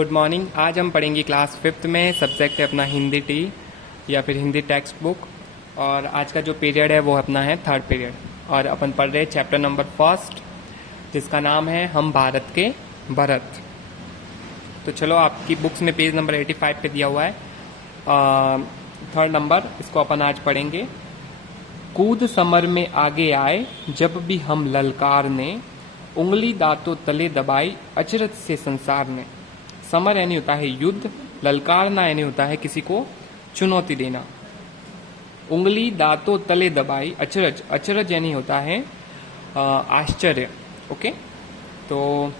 Good morning. आज हम पढ़ेंगे क्लास 5th में। सब्जेक्ट है अपना हिंदी टी या फिर हिंदी टेक्स्ट बुक। और आज का जो पीरियड है वो अपना है 3rd पीरियड। और अपन पढ़ रहे हैं चैप्टर नंबर 1 जिसका नाम है हम भारत के भरत। तो चलो, आपकी बुक्स में पेज नंबर 85 पे दिया हुआ है 3rd नंबर। इसको अपन आज पढ़ेंगे। कूद समर में आगे आए जब भी हम ललकार ने, उंगली दांतों तले दबाई अचरज से संसार ने। समर यानी होता है युद्ध, ललकारना यानी होता है किसी को चुनौती देना। उंगली दांतों तले दबाई अचरज, अचरज यानी होता है आश्चर्य। ओके, तो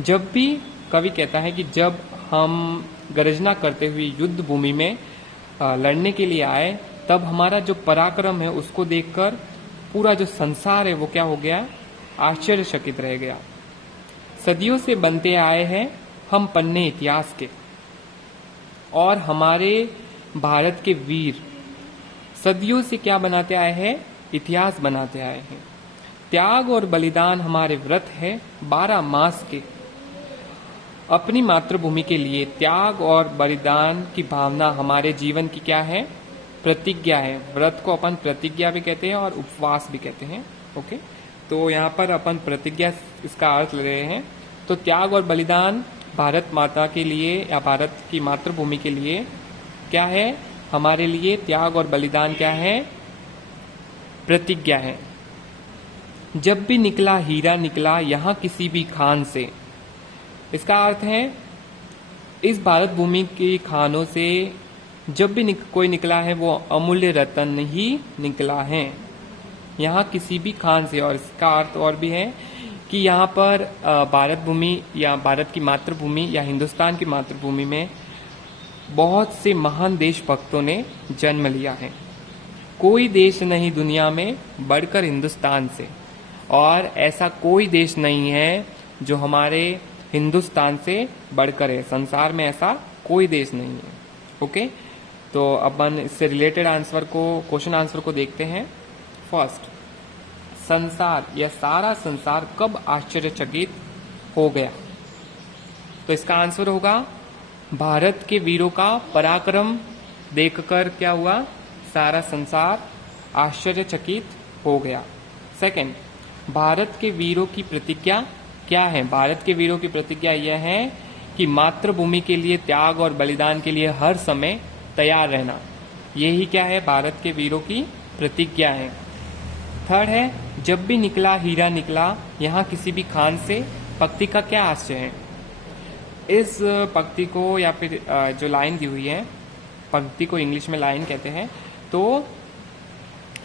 जब भी कवि कहता है कि जब हम गर्जना करते हुए युद्ध भूमि में लड़ने के लिए आए, तब हमारा जो पराक्रम है उसको देखकर पूरा जो संसार है वो क्या हो गया, आश्चर्यचकित रह गया। सदियों से बनते आए हैं हम पन्ने इतिहास के, और हमारे भारत के वीर सदियों से क्या बनाते आए हैं, इतिहास बनाते आए हैं। त्याग और बलिदान हमारे व्रत है 12 मास के। अपनी मातृभूमि के लिए त्याग और बलिदान की भावना हमारे जीवन की क्या है, प्रतिज्ञा है। व्रत को अपन प्रतिज्ञा भी कहते हैं और उपवास भी कहते हैं। ओके, तो यहाँ पर अपन प्रतिज्ञा इसका अर्थ ले रहे हैं। तो त्याग और बलिदान भारत माता के लिए या भारत की मातृभूमि के लिए क्या है, हमारे लिए त्याग और बलिदान क्या है, प्रतिज्ञा है। जब भी निकला हीरा निकला यहाँ किसी भी खान से। इसका अर्थ है इस भारत भूमि की खानों से जब भी कोई निकला है वो अमूल्य रत्न ही निकला है, यहाँ किसी भी खान से। और इसका अर्थ और भी है कि यहाँ पर भारत भूमि या भारत की मातृभूमि या हिंदुस्तान की मातृभूमि में बहुत से महान देशभक्तों ने जन्म लिया है। कोई देश नहीं दुनिया में बढ़कर हिंदुस्तान से, और ऐसा कोई देश नहीं है जो हमारे हिंदुस्तान से बढ़कर है। संसार में ऐसा कोई देश नहीं है। ओके, तो अपन इससे रिलेटेड आंसर को, क्वेश्चन आंसर को देखते हैं। फर्स्ट, संसार या सारा संसार कब आश्चर्यचकित हो गया? तो इसका आंसर होगा भारत के वीरों का पराक्रम देखकर क्या हुआ, सारा संसार आश्चर्यचकित हो गया। सेकंड, भारत के वीरों की प्रतिज्ञा क्या है? भारत के वीरों की प्रतिज्ञा यह है कि मातृभूमि के लिए त्याग और बलिदान के लिए हर समय तैयार रहना। यही क्या है, भारत के वीरों की प्रतिज्ञा है। थर्ड है, जब भी निकला हीरा निकला यहाँ किसी भी खान से। पंक्ति का क्या आशय है? इस पंक्ति को या फिर जो लाइन दी हुई है, पंक्ति को इंग्लिश में लाइन कहते हैं। तो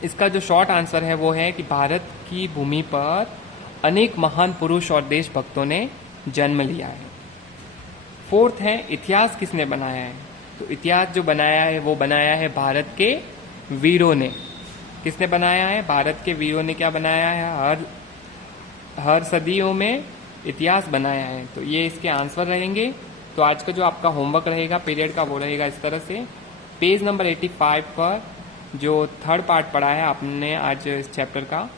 इसका जो शॉर्ट आंसर है वो है कि भारत की भूमि पर अनेक महान पुरुष और देशभक्तों ने जन्म लिया है। फोर्थ है, इतिहास किसने बनाया है? तो इतिहास जो बनाया है वो बनाया है भारत के वीरों ने। किसने बनाया है? भारत के वीरों ने क्या बनाया है, हर सदियों में इतिहास बनाया है। तो ये इसके आंसर रहेंगे। तो आज का जो आपका होमवर्क रहेगा पीरियड का वो रहेगा इस तरह से। पेज नंबर 85 पर जो 3rd पार्ट पढ़ा है आपने आज इस चैप्टर का,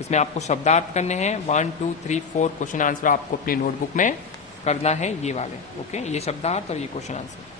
इसमें आपको शब्दार्थ करने हैं। 1, 2, 3, 4 क्वेश्चन आंसर आपको अपनी नोटबुक में करना है, ये वाले। ओके, ये शब्दार्थ और ये क्वेश्चन आंसर।